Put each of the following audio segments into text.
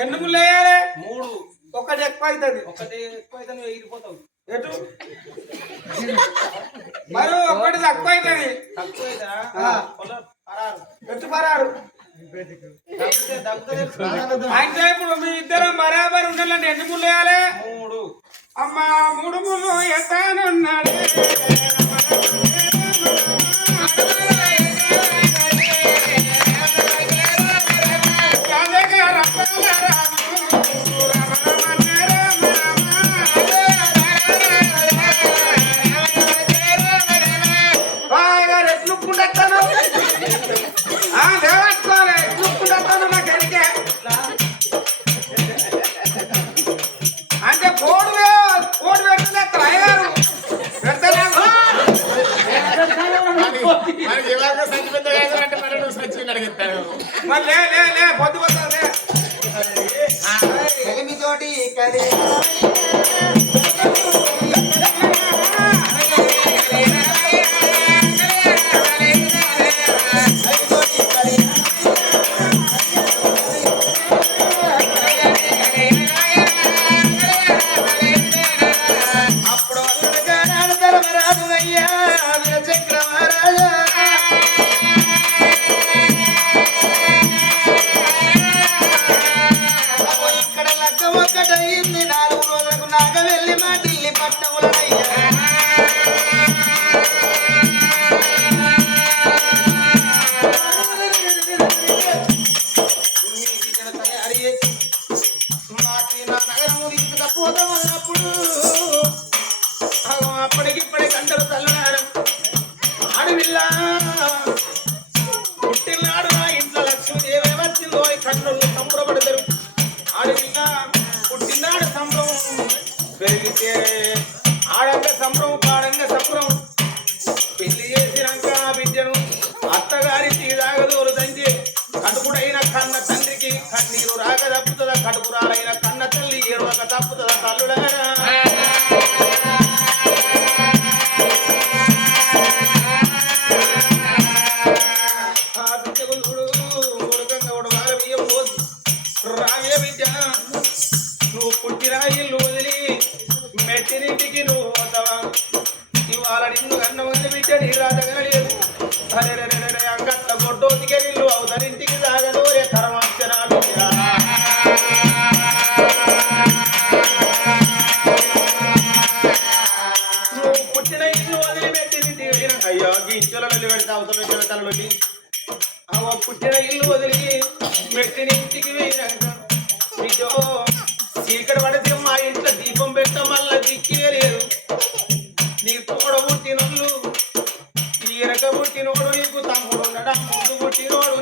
ఎన్ని ముళ్ళు మూడు. ఒకటి ఎక్కువ అవుతుంది. ఒకటి ఎక్కువ అయితే నువ్వు ఎగిరిపోతావు ఎటు? మరి ఒకటి తక్కువ అవుతుంది. తక్కువ అవుతుందా ఎటు పరారు అంటే ఇప్పుడు ले ले ले बहुत बता दे हाँ। मेरी जोड़ी करे।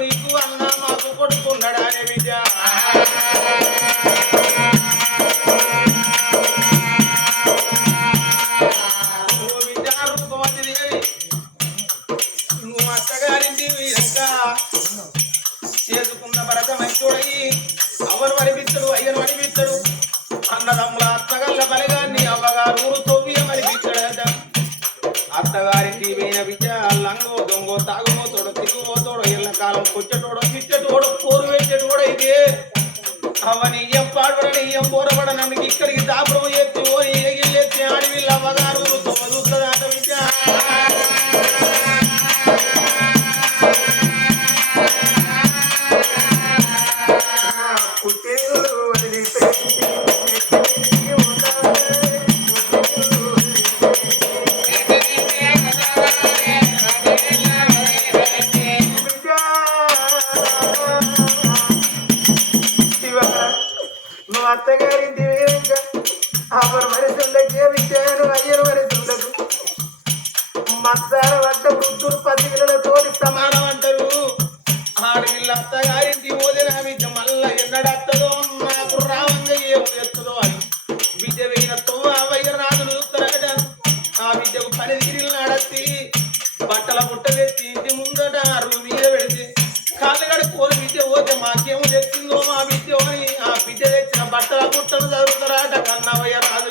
నీకు అన్న మాకు కొడుకున్నాడా అనే విద్య. చదువుతారాట కన్నవయ్య రాజు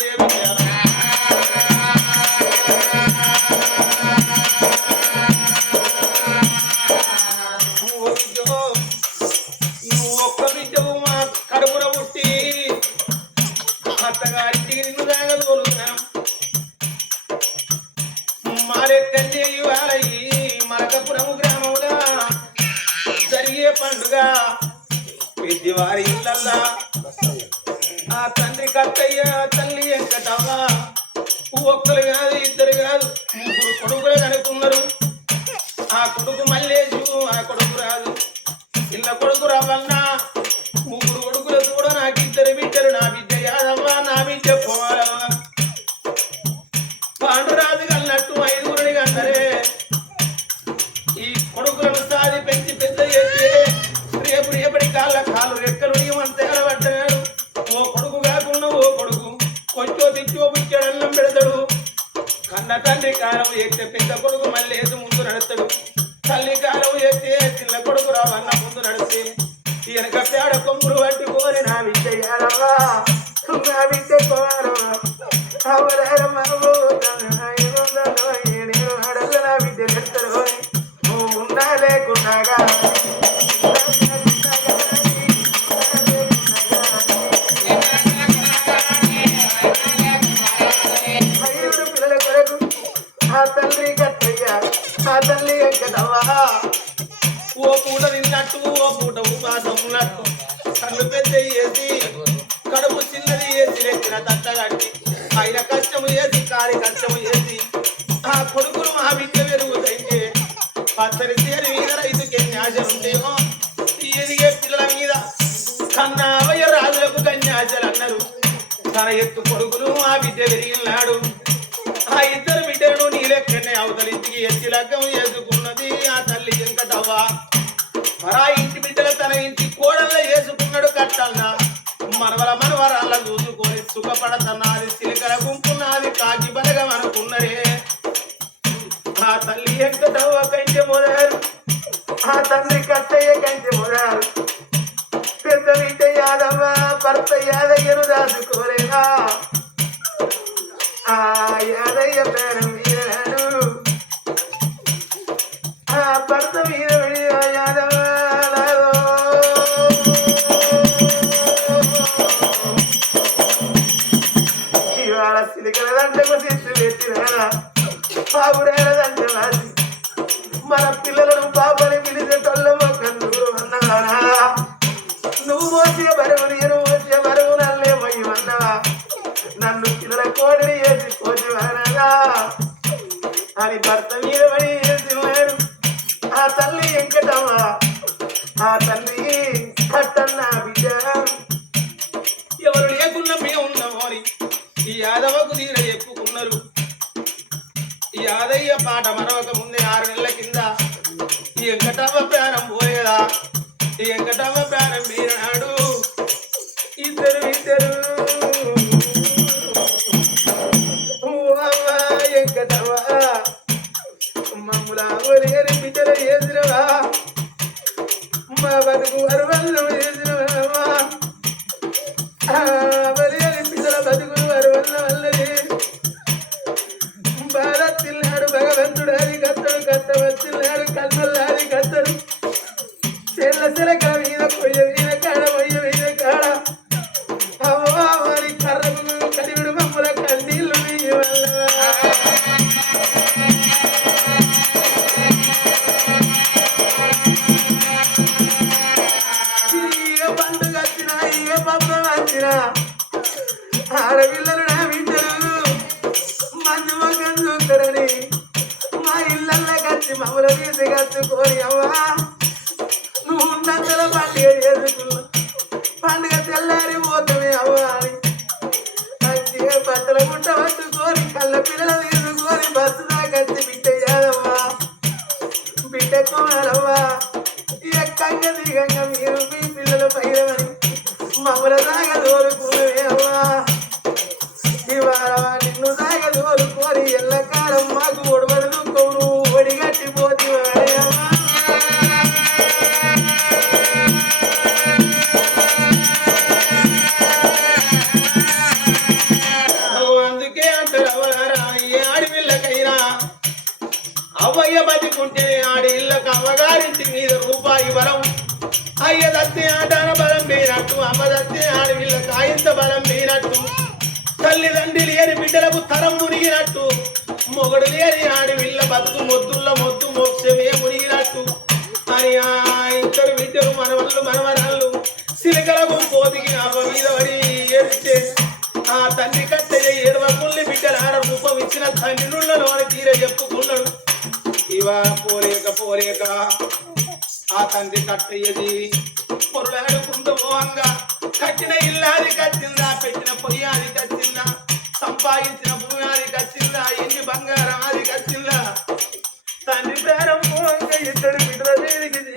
పాండురాజు కన్నట్టు ఐదుగురిని కన్నారే. ఈ కొడుకులను సాది పెంచి పెద్ద చేసి రేపు రేపటి కాళ్ళ కాలు రెక్కలు నీవంత ఎగలబడ్డాడు ఓ కొడుకు కాకుండా ఓ కొడుకు కొంచెం తెచ్చో పుచ్చాడు అన్నం పెడతాడు. కన్న తండ్రి కాలం వేస్తే పెద్ద కొడుకు మళ్ళీ వేసి ముందు నడుస్తాడు. తల్లి కాలం వేస్తే చిన్న కొడుకు రావన్న ముందు నడిస్తే. వెనక పేడ కొంగులు పట్టి కోరి నా విద్య అవరేరమ్మ ఓ పూట తిన్నట్టు ఓ పూట ఉపాసం ఉన్నట్టు. కళ్ళు పెద్ద వేసి కడుపు చిన్నది వేసి నెత్తిన తట్ట కట్టి ఆయన కష్టము చేసి కారి కష్టము చేసి ఆ కొడుకులు మా బిడ్డ పెరుగుతాయి పచ్చని చేరు మీద రైతుకి ఆశ ఉంటేమో ఎదిగే పిల్లల మీద కన్నావయ్య రాజులకు కన్యాశలు అన్నారు. తన ఎత్తు కొడుకులు మా బిడ్డ పెరిగినాడు. తండ్రి కట్టయ్య కంచి మురారు. పెద్ద వీట యాదమ్మ భర్త యాదయ్యను దాచుకోలేనా? ఆ యాదయ్య పేరం వీరనాడు ఆ భర్త మీద విడియో బాబు రేల మన పిల్లలను పాపని భర్త మీద పడి ఇవా పోలేక పోలేక ఆ తండ్రి కట్టయ్యది పొరులాడుకుంటూ పోవంగా కట్టిన ఇల్లాది కట్టిందా పెట్టిన పొయ్యి అది కట్టిందా సంపాదించిన భూమి అది కట్టిందా ఇంటి బంగారం అది కట్టిందా తండ్రి ప్రారం పోవంగా ఇద్దరు బిడ్డల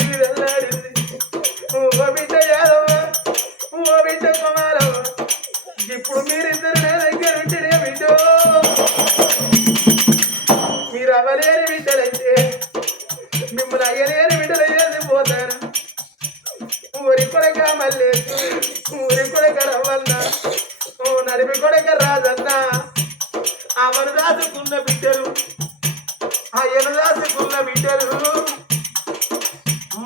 కొడక మల్లేసు ఊరి కొడక రవ్వన్న ఓ నడిపి కొడక రాజన్న ఆమెను రాసుకున్న బిడ్డలు అయ్యను రాసుకున్న బిడ్డలు.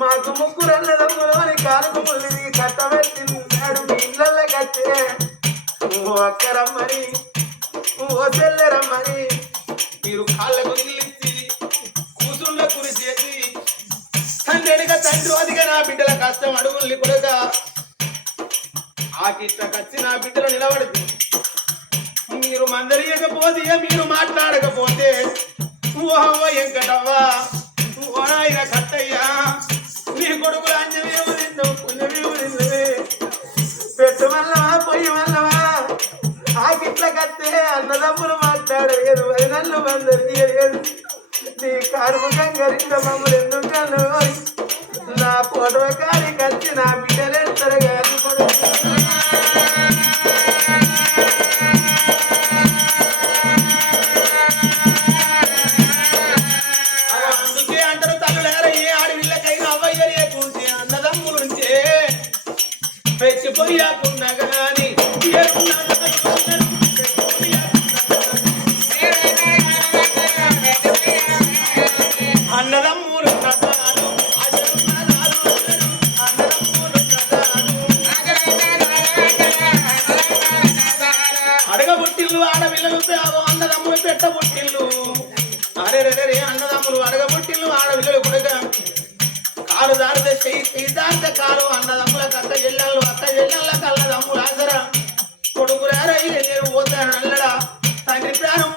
మాకు ముగ్గురు అన్నదమ్ములు కాలుకు ముల్లిది కట్టబెట్టినాడు మీ ఇళ్ళ కట్టే. ఓ అక్కరమ్మని ఓ చెల్లెరమ్మని మీరు కాళ్ళకు రోజుగా నా బిడ్డల కష్టం అడుగుల్ని ఆ ఆకిష్ట కచ్చి నా బిడ్డలు నిలబడదు. మీరు మందరియకపోతే మీరు మాట్లాడకపోతే ఓహవ్వ ఎంకటవ్వా ఓ నాయన కట్టయ్యా నీ కొడుకులు అంజమే ఉరిందో పుణ్యమే ఉరిందవే పెట్టు వల్లవా పొయ్యి వల్లవా? ఆకిట్ల కత్తే అన్నదమ్ములు మాట్లాడలేదు నల్లు మందరి నీ కరువు గంగరింద మమ్మల్ని ఎందుకను నా పొడవ కాడి కచ్చి నా బిడ్డలేస్తారు temprano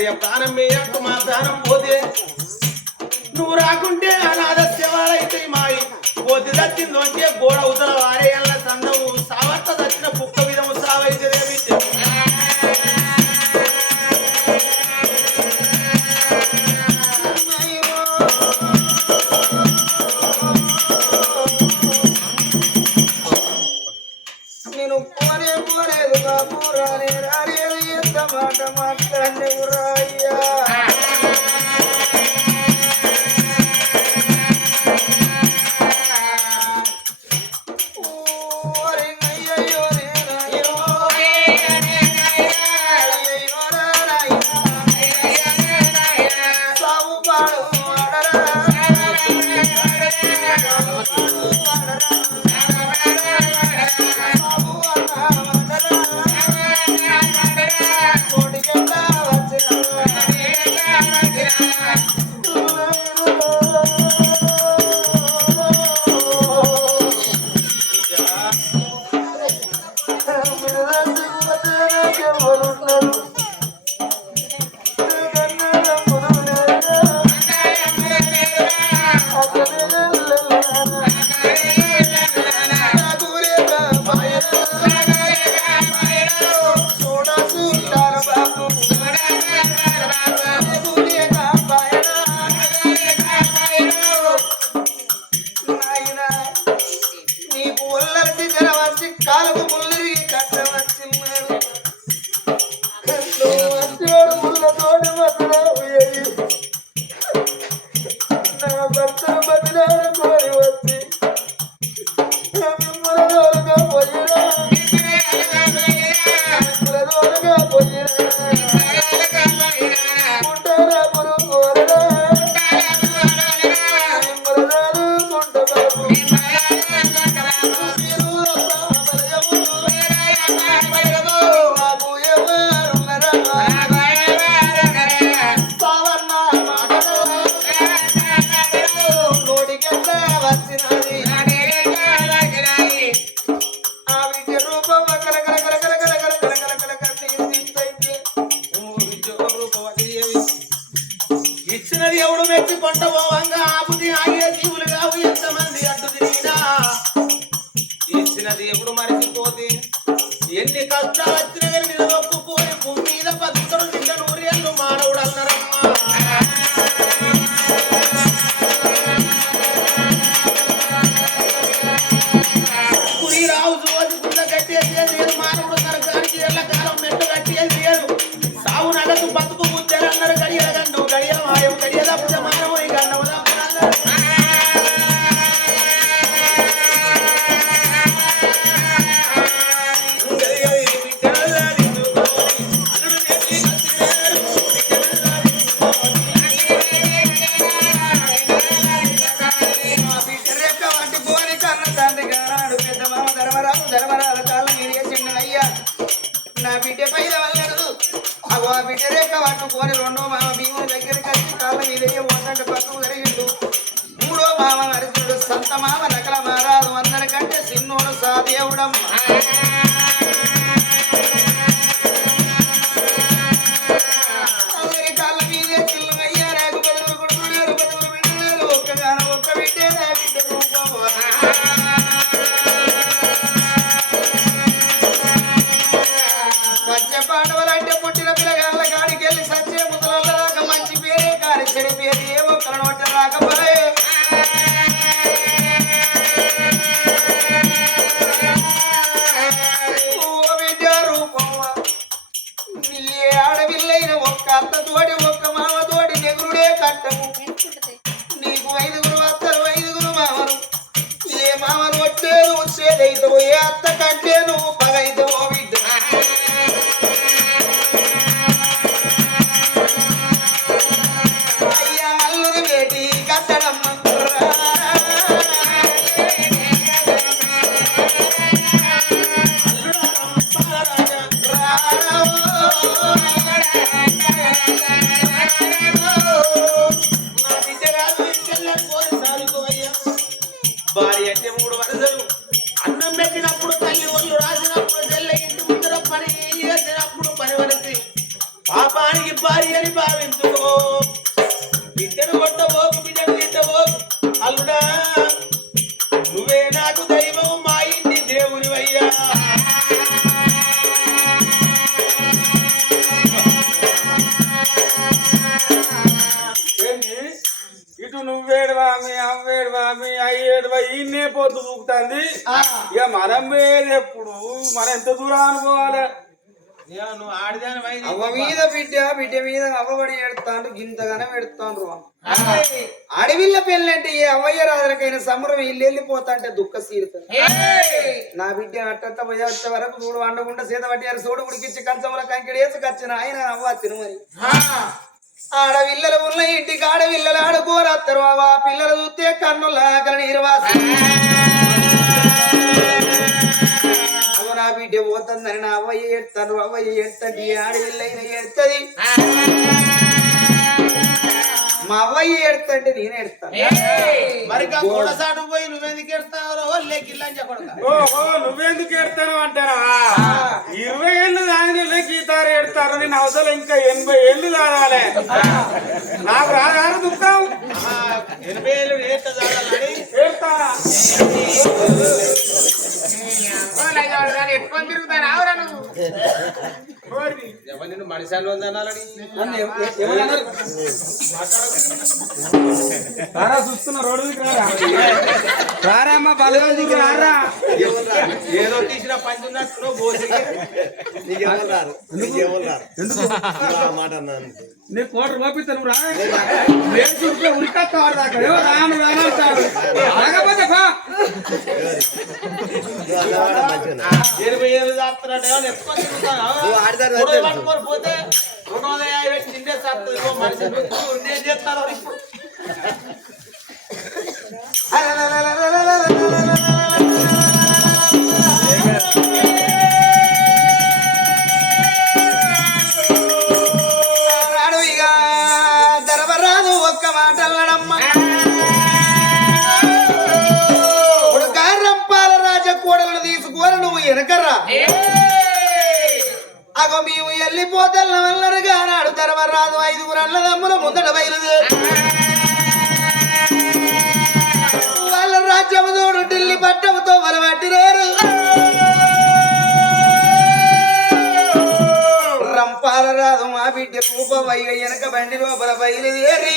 తండ్రి ప్రాణం వేయకు మా ప్రాణం పోతే. నువ్వు రాకుంటే అనాథ శవాలైతే మాయి. పోతే దచ్చిందో అంటే గోడ ఉదల వారే. దేవుడు మెచ్చి పంట పోవంగా ఆపుది ఆగే జీవులు కావు ఎంతమంది అడ్డు తిరిగినా? ఇచ్చిన దేవుడు మరిచిపోతే ఎన్ని కష్టాలు రెండో మామ భీముని దగ్గరికి వచ్చి కాళ్ళ మీద పక్కకు జరిగిండు. మూడో మామ అర్జునుడు సంత మామ నకల మారాదు అందరికంటే సిన్నోడు సాదేవుడమ్మ అని భావించుకో బిడ్డను కొట్టబోకు బిడ్డను తిట్టబోకు అల్లుడా నువ్వే నాకు దైవం మా ఇంటి ఇటు నువ్వేడువా మీ అవ్వేడువా మీ అయ్యేడువా ఈయన్నే పొద్దు దూకుతుంది ఇక మనం వేరే ఎప్పుడు? మనం ఎంత దూరం అనుకోవాలి? అవ్వ మీద బిడ్డ బిడ్డ మీద అవ్వబడి ఎడతాండు గింతగానే పెడతాండ్రు అడవిల్ల పెళ్ళంటే ఏ అవ్వయ్య రాజులకైనా సంబరం ఇల్లు వెళ్ళిపోతా దుఃఖ సీరుతుంది. నా బిడ్డ అట్టంత వచ్చే వరకు చూడు వండకుండా సీత పట్టారు సోడు ఉడికిచ్చి కంచముల కంకిడి వేసుకొచ్చిన ఆయన అవ్వ తినుమని ఆడవిల్లలు ఉన్న ఇంటికి ఆడవిల్లలు ఆడుకోరత్తరు అవ్వ. పిల్లలు చూస్తే కన్నుల నీరు వాసి అవ్వ నా బిడ్డ పోతుందని నా అవ్వయ్య ఏడుతాను అవ్వయ్య ఏడుతండి ఆడవిల్లైన ఏడుతుంది. మా అవ్వయ్య ఏడుతంటే నేను ఏడుతాను. మరి కూడసాటు పోయి నువ్వెందుకు ఓహో నువ్వెందుకు ఎడతాను అంటారా? ఇరవై ఏళ్ళు దాని గీతారు ఎడతారు నేను అవతల ఇంకా ఎనభై ఏళ్ళు దాదాలే నాకు రాదారు దుఃఖం. ఎనభై ఏళ్ళు ఏడతా ఎట్టుకొని తిరుగుతాను ఆవురా నువ్వు. ఎవరు నిన్ను మనిషాలు ఉందనాలని రారా చూస్తున్నా రోడ్డు దిక్కు రారా? రారా అమ్మ బలగల దిక్కు రారా? ఏదో తీసిన పంచి ఉన్నట్టు నీ కోట రూపిస్తాను రా. దాకా. ఏమో రాను రాకపోతే ఎనభై ఏళ్ళు దాస్తున్నాడు ఎత్తుకొని తిరుగుతాను పట్టుకొని పోతే రెండు వందల యాభై పెట్టి నిండే సత్తు ఇగో మనిషి నువ్వు నేను చేస్తాను ఇప్పుడు. రాడు ఇక ధర్మరాజు ఒక్క మాట అల్లడమ్మ వెనకర్రా అగో మేము వెళ్ళిపోతే వెళ్ళరుగా నాడు తెరవరాదు ఐదుగురు అన్న తమ్ముల ముందట బయలుదు వాళ్ళ రాజ్యముతోడు ఢిల్లీ పట్టముతో వలబట్టినారు రంపాల రాదు మా బిడ్డ రూప వెనక బండి లోపల బయలుదేరి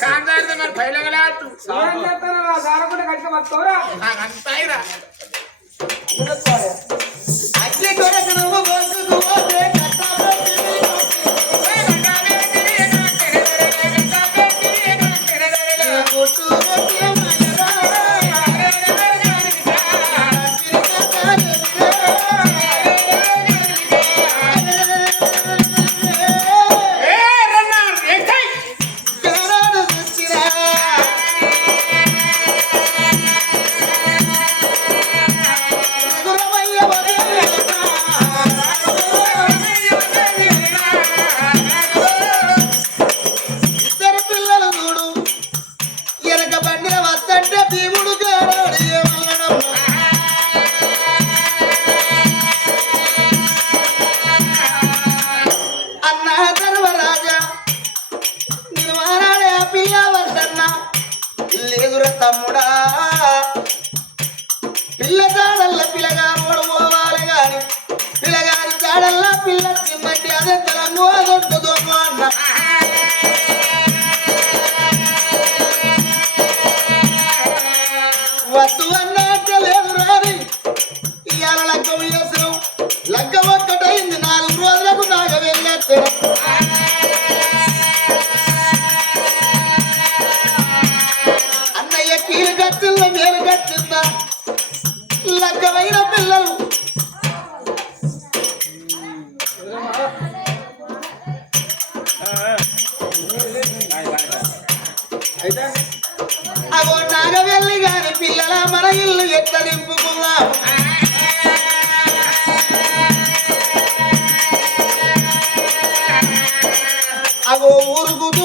కాంతారితే మరి పైలగలాడు ఏం చేస్తాను నా లగ్గమైన పిల్లలు. అగో అవో వెళ్ళి గాని పిల్లల మన ఇల్లు ఎట్ల నింపుకుందాం? అగో ఊరుకుతూ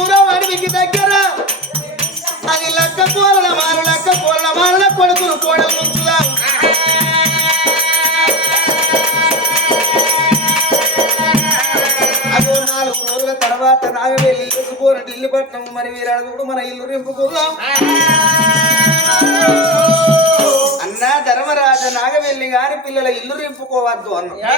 మరి వీరాడుకుడు మన ఇల్లు నింపుకుందాం అన్నా ధర్మరాజ నాగవెల్లి గారి పిల్లల ఇల్లు రింపుకోవద్దు అన్న